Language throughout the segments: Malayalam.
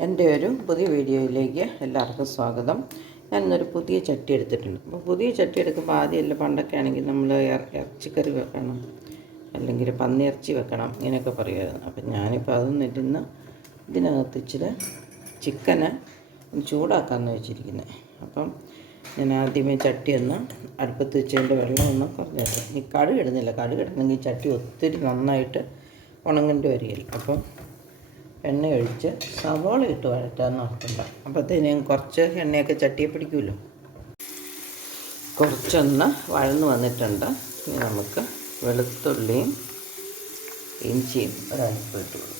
എന്റെ ഒരു പുതിയ വീഡിയോയിലേക്ക് എല്ലാവർക്കും സ്വാഗതം. ഞാൻ ഇന്നൊരു പുതിയ ചട്ടി എടുത്തിട്ടുണ്ട്. അപ്പോൾ പുതിയ ചട്ടി എടുക്കുമ്പോൾ ആദ്യമല്ല പണ്ടൊക്കെ ആണെങ്കിൽ നമ്മൾ ഇറ- ഇറച്ചിക്കറി വെക്കണം. അല്ലെങ്കിൽ പന്നിയിറച്ചി വെക്കണം. ഇങ്ങനെയൊക്കെ പറയുമായിരുന്നു. അപ്പം ഞാനിപ്പോൾ അതൊന്നും ഇരുന്ന് ഇതിനകത്ത് ഇച്ചിരി ചിക്കന് ചൂടാക്കാമെന്ന് വെച്ചിരിക്കുന്നത് അപ്പം ഞാൻ ആദ്യമേ ചട്ടി ഒന്ന് അടുപ്പത്ത് വെച്ചതിന്റെ വെള്ളം ഒന്ന് ഇനി ഈ കടുകിടുന്നെങ്കിൽ ചട്ടി ഒത്തിരി നന്നായിട്ട് ഉണങ്ങേണ്ടി വരികയില്ല. അപ്പം എണ്ണ ഒഴിച്ച് സവോള ഇട്ട് വഴറ്റാന്ന് ഓർക്കണ്ട. അപ്പോഴത്തേനും കുറച്ച് എണ്ണയൊക്കെ ചട്ടിയെ പിടിക്കുമല്ലോ കുറച്ചൊന്ന് വഴന്ന് വന്നിട്ടുണ്ട്. ഇനി നമുക്ക് വെളുത്തുള്ളിയും ഇഞ്ചിയും ഒരൽപ്പം ഇട്ട് കൊടുക്കും.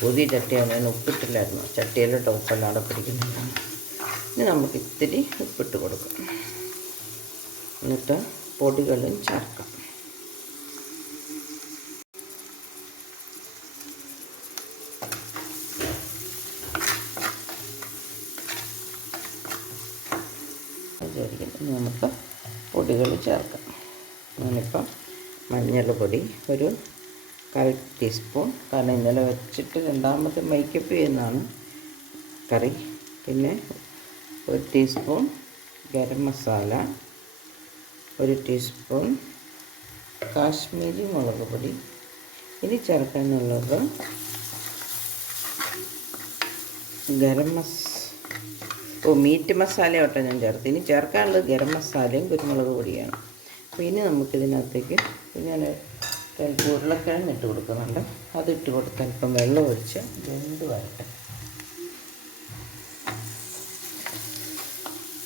പുതിയ ചട്ടിയാണ് ഞാൻ ഉപ്പിട്ടില്ലായിരുന്നു. ചട്ടിയിലെ ടോപ്പല്ലാതെ പിടിക്കുന്നില്ല ഇനി നമുക്ക് ഇത്തിരി ഉപ്പിട്ട് കൊടുക്കാം. എന്നിട്ട് പൊടികളും ചേർക്കാം. നമുക്ക് പൊടികൾ ചേർക്കാം. ഞാനിപ്പം മഞ്ഞൾപ്പൊടി പൊടി ഒരു കാൽ ടീസ്പൂൺ. കാരണം ഇന്നലെ വെച്ചിട്ട് രണ്ടാമത് മേക്കപ്പ് ചെയ്യുന്നതാണ് കറി. പിന്നെ ഒരു ടീസ്പൂൺ ഗരം മസാല ഒരു ടീസ്പൂൺ കാശ്മീരി മുളക് പൊടി ഇനി ചേർക്കാനുള്ളത് ഗരം മസ് ഓ മീറ്റ് മസാല ഞാൻ ചേർത്ത്. ഇനി ചേർക്കാനുള്ളത് ഗരം മസാലയും കുരുമുളക് പൊടിയാണ്. അപ്പോൾ ഇനി നമുക്കിതിനകത്തേക്ക് ഞാൻ ഉരുളക്കിഴങ്ങ് ഇട്ട് കൊടുക്കുന്നുണ്ട്. അതിട്ട് കൊടുത്ത് അല്പം വെള്ളം ഒഴിച്ച് വെന്ത് വരട്ടെ.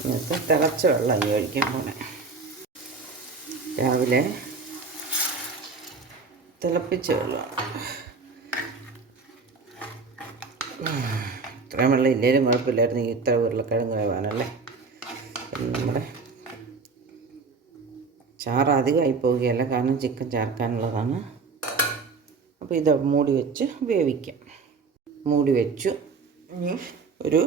ഇന്നത്തെ തിളച്ച വെള്ളം ഒഴിക്കാൻ പോണേ. രാവിലെ തിളപ്പിച്ച വെള്ളമാണ് ഇത്രയും വെള്ളം ഇല്ലേലും കുഴപ്പമില്ലായിരുന്നു. ഇത്ര ഉരുളക്കിഴങ്ങ് വേവാനല്ലേ? നമ്മുടെ ചാറ് അധികമായി പോവുകയല്ല. കാരണം ചിക്കൻ ചേർക്കാനുള്ളതാണ്. അപ്പോൾ ഇത് മൂടി വെച്ച് വേവിക്കാം. മൂടി വെച്ചു. ഒരു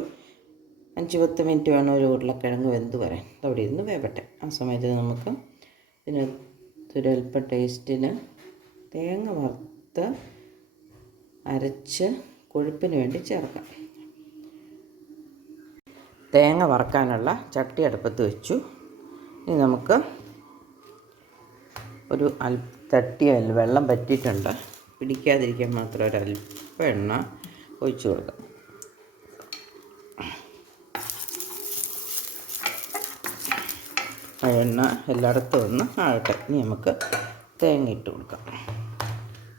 അഞ്ച് പത്ത് മിനിറ്റ് വേണം ഒരു ഉരുളക്കിഴങ്ങ് വെന്ത് വരാൻ. അവിടെ ഇരുന്ന് വേവട്ടെ. ആ സമയത്ത് നമുക്ക് ഇതിനൊരൽപ്പം ടേസ്റ്റിന് തേങ്ങ വറുത്ത് അരച്ച് കൊഴുപ്പിന് വേണ്ടി ചേർക്കാം. തേങ്ങ വറക്കാനുള്ള ചട്ടി അടുപ്പത്ത് വെച്ചു. ഇനി നമുക്ക് ഒരു അൽ തട്ടി വെള്ളം പറ്റിയിട്ടുണ്ട്. പിടിക്കാതിരിക്കാൻ മാത്രം ഒരു അല്പം എണ്ണ ഒഴിച്ചു കൊടുക്കാം. എണ്ണ എല്ലായിടത്തും ഒന്ന് ആകട്ടെ. ഇനി നമുക്ക് തേങ്ങ ഇട്ട് കൊടുക്കാം.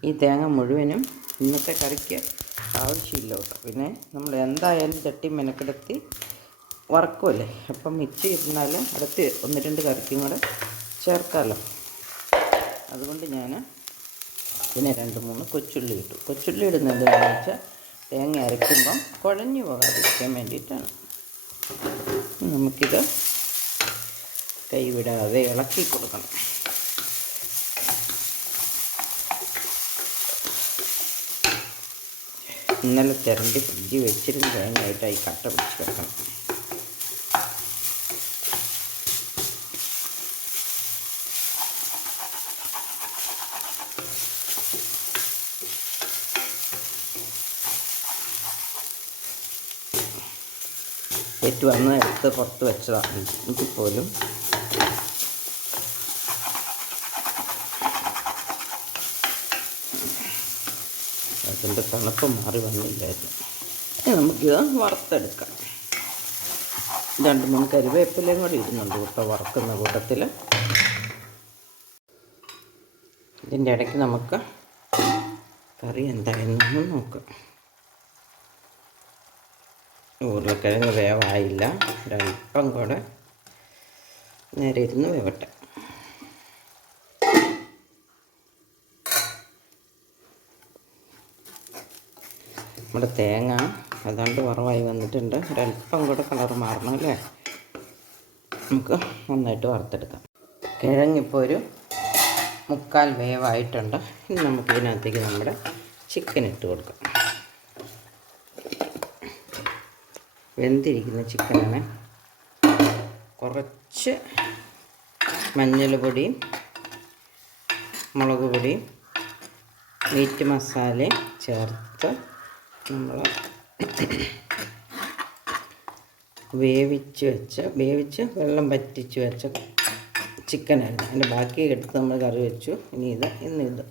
ഈ തേങ്ങ മുഴുവനും ഇന്നത്തെ കറിക്ക് ആവശ്യമില്ല കേട്ടോ. പിന്നെ നമ്മൾ എന്തായാലും ചട്ടി മെനക്കെടുത്തി വറക്കുമല്ലേ അപ്പം മിച്ചി ഇരുന്നാൽ അടുത്ത് ഒന്ന് രണ്ട് കറിക്കും കൂടെ ചേർക്കാമല്ലോ അതുകൊണ്ട് ഞാൻ പിന്നെ രണ്ട് മൂന്ന് കൊച്ചുള്ളി ഇട്ടു. കൊച്ചുള്ളി ഇടുന്നത് എന്താണെന്ന് വെച്ചാൽ തേങ്ങ അരയ്ക്കുമ്പം കുഴഞ്ഞു പോകാതിരിക്കാൻ വേണ്ടിയിട്ടാണ്. നമുക്കിത് കൈവിടാതെ ഇളക്കി കൊടുക്കണം. ഇന്നലെ തിരണ്ടി ഫ്രിഡ്ജ് വെച്ചിരുന്ന തേങ്ങയായിട്ടായി കട്ട പിടിച്ച് വെക്കണം. ഏറ്റവും വന്ന് എടുത്ത് പുറത്ത് വെച്ചതാണ്. എങ്കിൽ പോലും അതിന്റെ തണുപ്പ് മാറി വന്നില്ലായിരുന്നു. ഇനി നമുക്കിത് വറുത്തെടുക്കാം. രണ്ട് മൂന്ന് കരുവേപ്പിലയും കൂടി ഇടുന്നുണ്ട് കൂട്ടം വറുക്കുന്ന കൂട്ടത്തിൽ. ഇതിന്റെ ഇടയ്ക്ക് നമുക്ക് കറി എന്തായെന്നൊന്ന് നോക്കാം. ഉരുളക്കിഴങ്ങ് വേവായില്ല. ഒരൽപ്പം കൂടെ നേരെ ഇരുന്ന് വേവട്ടെ. നമ്മുടെ തേങ്ങ ഏതാണ്ട് വറവായി വന്നിട്ടുണ്ട്. ഒരല്പം കൂടെ കളർ മാറണം അല്ലേ? നമുക്ക് നന്നായിട്ട് വറുത്തെടുക്കാം. കിഴങ്ങിപ്പോൾ ഒരു മുക്കാൽ വേവായിട്ടുണ്ട്. ഇനി നമുക്ക് ഇതിനകത്തേക്ക് നമ്മുടെ ചിക്കൻ ഇട്ട് കൊടുക്കാം. വെന്തിരിക്കുന്ന ചിക്കനാണ് കുറച്ച് മഞ്ഞൾ പൊടിയും മുളക് പൊടിയും മീറ്റ് മസാലയും ചേർത്ത് നമ്മൾ വേവിച്ച് വെച്ച വേവിച്ച് വെള്ളം പറ്റിച്ച് വെച്ച ചിക്കനായിരുന്നു അതിന്റെ ബാക്കി എടുത്ത് നമ്മൾ കറി വെച്ചു. ഇനി ഇത് ഇന്ന് ഇത്.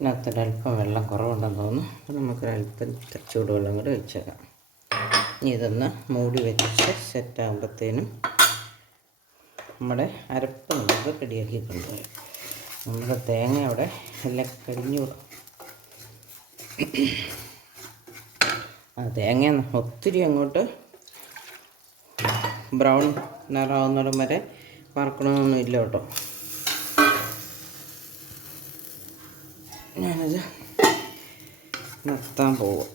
ഇതിനകത്തൊരു അല്പം വെള്ളം കുറവുണ്ടെന്ന് തോന്നുന്നു. അപ്പോൾ നമുക്കൊരല്പം ചൂടുവെള്ളം കൂടെ വെച്ചേക്കാം. ഇനി ഇതൊന്ന് മൂടി വെച്ച് സെറ്റാകുമ്പോഴത്തേനും നമ്മുടെ അരപ്പ് നമുക്ക് റെഡിയാക്കി നമ്മുടെ തേങ്ങ അവിടെ എല്ലാം കരിഞ്ഞു ആ തേങ്ങ ഒത്തിരി അങ്ങോട്ട് ബ്രൗൺ നിറാവുന്നിടം വരെ വറക്കണമെന്നൊന്നും ഇല്ല കേട്ടോ. ഞാനത് നിർത്താൻ പോവാം.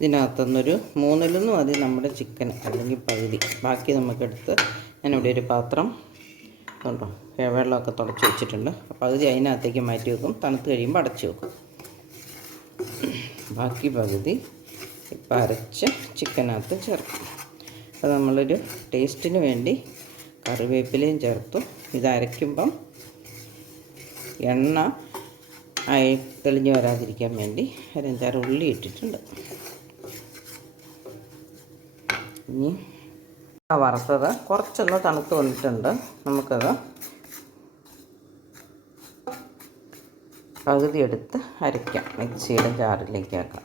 ഇതിനകത്തുനിന്നൊരു മൂന്നിലൊന്നും അത് നമ്മുടെ ചിക്കൻ അല്ലെങ്കിൽ പകുതി. ബാക്കി നമുക്കെടുത്ത് ഞാനിവിടെ ഒരു പാത്രം ഉണ്ടോ വെള്ളമൊക്കെ തുടച്ച് വെച്ചിട്ടുണ്ട്. പകുതി അതിനകത്തേക്ക് മാറ്റി വെക്കും. തണുത്ത് കഴിയുമ്പോൾ അടച്ച് വെക്കും. ബാക്കി പകുതി ഇപ്പം അരച്ച് ചിക്കനകത്ത് ചേർക്കും. അപ്പോൾ നമ്മളൊരു ടേസ്റ്റിന് വേണ്ടി കറിവേപ്പിലയും ചേർത്തു. ഇത് അരയ്ക്കുമ്പം എണ്ണ ആയി തെളിഞ്ഞ് വരാതിരിക്കാൻ വേണ്ടി ഒരു ഉള്ളി ഇട്ടിട്ടുണ്ട്. ഇനി വറുത്തത് കുറച്ചൊന്ന് തണുത്ത് വന്നിട്ടുണ്ട്. നമുക്കത് പകുതി എടുത്ത് അരയ്ക്കാം. മിക്സിയുടെ ജാറിലേക്ക് ആക്കാം.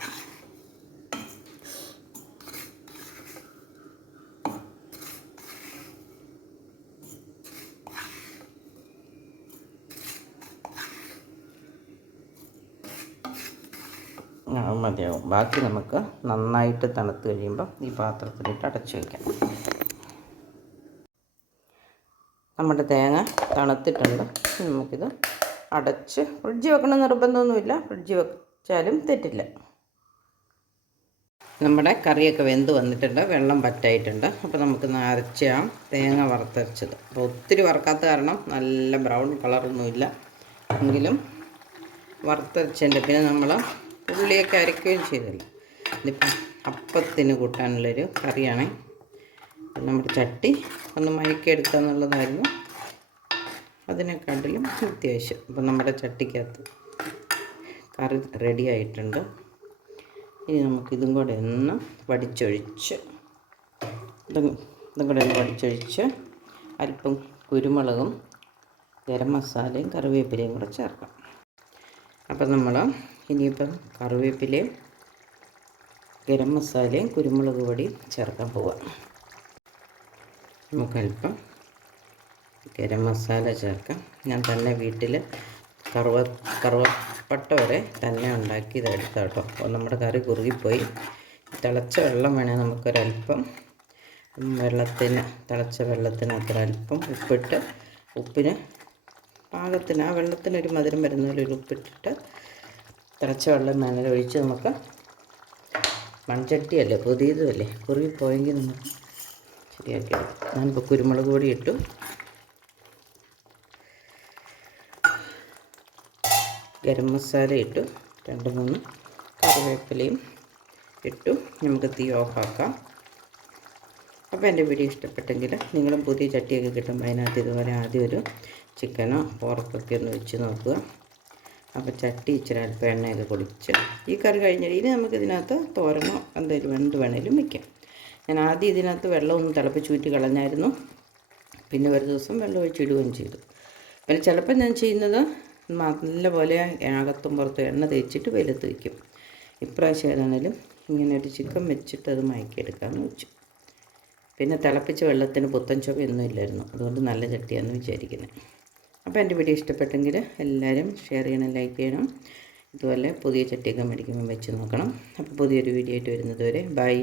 മതിയാവും. ബാക്കി നമുക്ക് നന്നായിട്ട് തണുത്ത് കഴിയുമ്പോൾ ഈ പാത്രത്തിലിട്ട് അടച്ചു വയ്ക്കാം. നമ്മുടെ തേങ്ങ തണുത്തിട്ടുണ്ട്. നമുക്കിത് അടച്ച് ഫ്രിഡ്ജ് വെക്കണം നിർബന്ധമൊന്നുമില്ല. ഫ്രിഡ്ജ് വെച്ചാലും തെറ്റില്ല. നമ്മുടെ കറിയൊക്കെ വെന്ത് വന്നിട്ടുണ്ട്. വെള്ളം പറ്റായിട്ടുണ്ട്. അപ്പോൾ നമുക്ക് അരച്ച തേങ്ങ വറുത്തരച്ചത്. അപ്പോൾ ഒത്തിരി വറുക്കാത്ത കാരണം നല്ല ബ്രൗൺ കളറൊന്നുമില്ല. എങ്കിലും വറുത്തരച്ചതിന്റെ പിന്നെ നമ്മൾ ഉള്ളിയൊക്കെ അരയ്ക്കുകയും ചെയ്തല്ലോ. ഇതിപ്പം അപ്പത്തിന് കൂട്ടാനുള്ളൊരു കറിയാണ്. നമ്മുടെ ചട്ടി ഒന്ന് മയക്കെടുക്കുക എന്നുള്ളതായിരുന്നു അതിനെക്കാട്ടിലും അത്യാവശ്യം. അപ്പം നമ്മുടെ ചട്ടിക്കകത്ത് കറി റെഡി ആയിട്ടുണ്ട്. ഇനി നമുക്കിതും കൂടെ ഒന്ന് വടിച്ചൊഴിച്ച് ഇതും ഇതും കൂടെ ഒന്ന് വടിച്ചൊഴിച്ച് അല്പം കുരുമുളകും ഗരം മസാലയും കറിവേപ്പിലയും കൂടെ ചേർക്കാം. അപ്പം നമ്മൾ ഇനിയിപ്പം കറിവേപ്പിലയും ഗരം മസാലയും കുരുമുളക് പൊടിയും ചേർക്കാൻ പോവാം. നമുക്കല്പം ഗരം മസാല ചേർക്കാം. ഞാൻ തന്നെ വീട്ടിൽ കറുവ കറുവപ്പട്ട വരെ തന്നെ ഉണ്ടാക്കി ഇതെടുത്ത കേട്ടോ അപ്പോൾ നമ്മുടെ കറി കുറുകിപ്പോയി. തിളച്ച വെള്ളം വേണേൽ നമുക്കൊരല്പം വെള്ളത്തിന് തിളച്ച വെള്ളത്തിന് അല്പം ഉപ്പിട്ട് ഉപ്പിന് പാകത്തിന് ആ വെള്ളത്തിനൊരു മധുരം വരുന്ന പോലെ ഒരു ഉപ്പിട്ടിട്ട് തിളച്ച വെള്ളം മേലെ ഒഴിച്ച് നമുക്ക് മൺചട്ടിയല്ലേ പുതിയതുമല്ലേ കുറുകിപ്പോയെങ്കിൽ നമുക്ക് ശരിയാക്കി ഞാനിപ്പോൾ കുരുമുളക് പൊടി ഇട്ടു. ഗരം മസാല ഇട്ടു. രണ്ട് മൂന്ന് കറിവേപ്പിലയും ഇട്ടു. നമുക്ക് തീ ഓഫാക്കാം. അപ്പോൾ എന്റെ വീഡിയോ ഇഷ്ടപ്പെട്ടെങ്കിൽ നിങ്ങളും പുതിയ ചട്ടിയൊക്കെ കിട്ടുമ്പോൾ അതിനകത്ത് ഇതുപോലെ ആദ്യം ഒരു ചിക്കനോ പോർക്കൊക്കെ ഒന്ന് വെച്ച് നോക്കുക. അപ്പോൾ ചട്ടി ഇച്ചിരി അല്പം എണ്ണയൊക്കെ കുടിച്ച് ഈ കറി കഴിഞ്ഞാൽ ഇനി നമുക്ക് ഇതിനകത്ത് തോരനോ എന്തെങ്കിലും എന്ത് വേണേലും വയ്ക്കാം ഞാൻ ആദ്യം ഇതിനകത്ത് വെള്ളമൊന്നും തിളപ്പിച്ച് ചൂറ്റി കളഞ്ഞായിരുന്നു. പിന്നെ ഒരു ദിവസം വെള്ളം ഒഴിച്ചിടുകയും ചെയ്തു. പിന്നെ ചിലപ്പോൾ ഞാൻ ചെയ്യുന്നത് നല്ലപോലെ അകത്തും പുറത്തും എണ്ണ തേച്ചിട്ട് വെലുത്ത് വയ്ക്കും. ഇപ്രാവശ്യം ഏതാണേലും ഇങ്ങനെ ഒരു ചിക്കൻ വെച്ചിട്ട് അത് മയക്കിയെടുക്കാമെന്ന് വെച്ചു. പിന്നെ തിളപ്പിച്ച വെള്ളത്തിന് പുത്തൻ ചുവയൊന്നും ഇല്ലായിരുന്നു. അതുകൊണ്ട് നല്ല ചട്ടിയാണെന്ന് വിചാരിക്കുന്നത് അപ്പോൾ എന്റെ വീഡിയോ ഇഷ്ടപ്പെട്ടെങ്കിൽ എല്ലാവരും ഷെയർ ചെയ്യണം ലൈക്ക് ചെയ്യണം. ഇതുപോലെ പുതിയ ചട്ടിയൊക്കെ മേടിക്കുമ്പോൾ വെച്ച് നോക്കണം. അപ്പോൾ പുതിയൊരു വീഡിയോ ആയിട്ട് വരുന്നതുവരെ ബൈ.